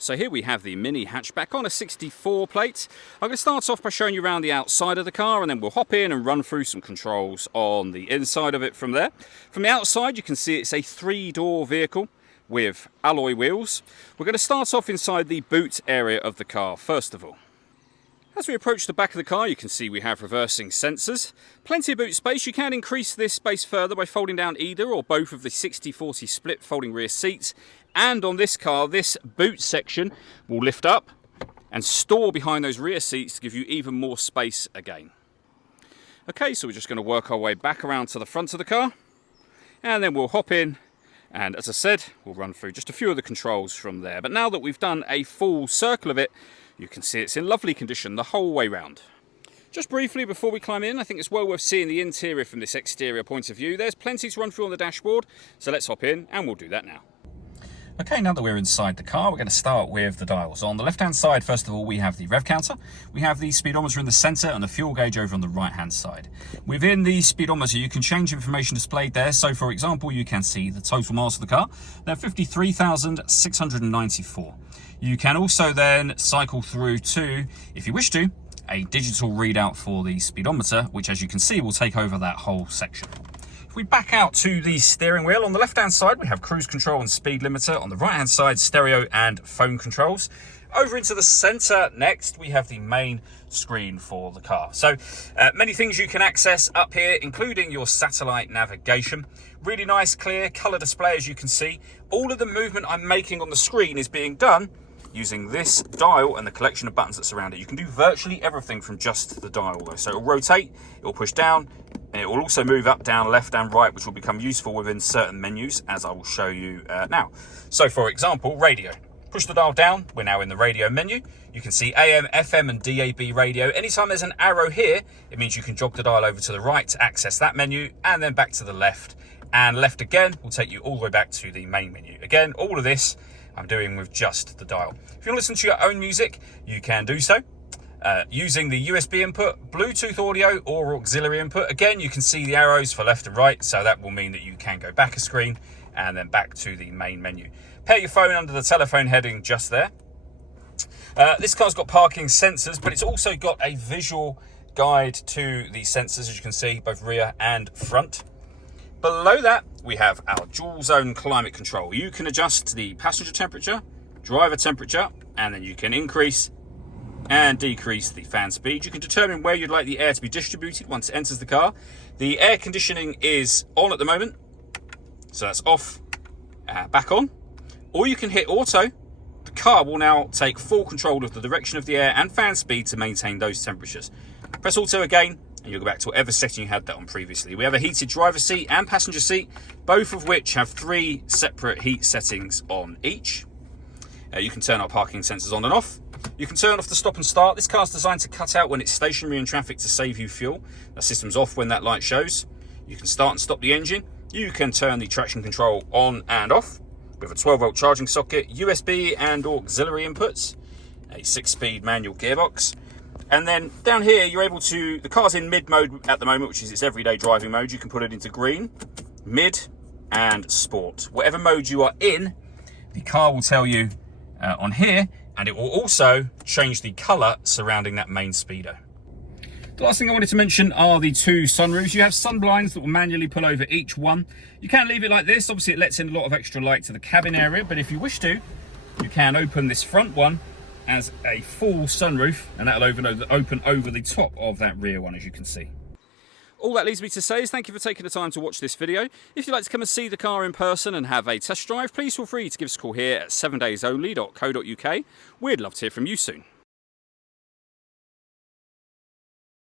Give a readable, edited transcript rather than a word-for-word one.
So here we have the mini hatchback on a 64 plate. I'm going to start off by showing you around the outside of the car, and then we'll hop in and run through some controls on the inside of it from there. From the outside you can see it's a 3-door vehicle with alloy wheels. We're going to start off inside the boot area of the car first of all. As we approach the back of the car, you can see we have reversing sensors. Plenty of boot space. You can increase this space further by folding down either or both of the 60/40 split folding rear seats. And on this car, this boot section will lift up and store behind those rear seats to give you even more space again. Okay, so we're just going to work our way back around to the front of the car, and then we'll hop in, and as I said, we'll run through just a few of the controls from there. But now that we've done a full circle of it, you can see it's in lovely condition the whole way round. Just briefly before we climb in, I think it's well worth seeing the interior from this exterior point of view. There's plenty to run through on the dashboard, so let's hop in and we'll do that now. Okay, now that we're inside the car, we're going to start with the dials. On the left-hand side, first of all, we have the rev counter. We have the speedometer in the centre and the fuel gauge over on the right-hand side. Within the speedometer, you can change information displayed there. So, for example, you can see the total miles of the car. They're 53,694. You can also then cycle through to, if you wish to, a digital readout for the speedometer, which, as you can see, will take over that whole section. If we back out to the steering wheel, on the left-hand side, we have cruise control and speed limiter. On the right-hand side, stereo and phone controls. Over into the centre next, we have the main screen for the car. So many things you can access up here, including your satellite navigation. Really nice, clear colour display, as you can see. All of the movement I'm making on the screen is being done using this dial and the collection of buttons that surround it. You can do virtually everything from just the dial though. So it'll rotate, it'll push down, and it will also move up, down, left and right, which will become useful within certain menus, as I will show you now. So for example, radio. Push the dial down, we're now in the radio menu. You can see AM, FM and DAB radio. Anytime there's an arrow here, it means you can jog the dial over to the right to access that menu, and then back to the left. And left again will take you all the way back to the main menu. Again, all of this I'm doing with just the dial. If you want to listen to your own music, you can do so using the USB input, Bluetooth audio or auxiliary input. Again, you can see the arrows for left and right, so that will mean that you can go back a screen and then back to the main menu. Pair your phone under the telephone heading just there. This car's got parking sensors, but it's also got a visual guide to the sensors, as you can see, both rear and front. Below that, we have our dual zone climate control. You can adjust the passenger temperature, driver temperature, and then you can increase and decrease the fan speed. You can determine where you'd like the air to be distributed once it enters the car. The air conditioning is on at the moment, so that's off, back on. Or you can hit auto. The car will now take full control of the direction of the air and fan speed to maintain those temperatures. Press auto again, and you'll go back to whatever setting you had that on previously. We have a heated driver's seat and passenger seat, both of which have 3 separate heat settings on each. You can turn our parking sensors on and off. You can turn off the stop and start. This car's designed to cut out when it's stationary in traffic to save you fuel. The system's off when that light shows. You can start and stop the engine. You can turn the traction control on and off with a 12-volt charging socket, USB and auxiliary inputs, a 6-speed manual gearbox. And then down here, you're able to, the car's in mid mode at the moment, which is its everyday driving mode. You can put it into green, mid, and sport. Whatever mode you are in, the car will tell you on here, and it will also change the colour surrounding that main speedo. The last thing I wanted to mention are the 2 sunroofs. You have sun blinds that will manually pull over each one. You can leave it like this. Obviously, it lets in a lot of extra light to the cabin area, but if you wish to, you can open this front one as a full sunroof, and that'll open over the top of that rear one, as you can see. All that leaves me to say is thank you for taking the time to watch this video. If you'd like to come and see the car in person and have a test drive, please feel free to give us a call here at 7daysonly.co.uk. We'd love to hear from you soon.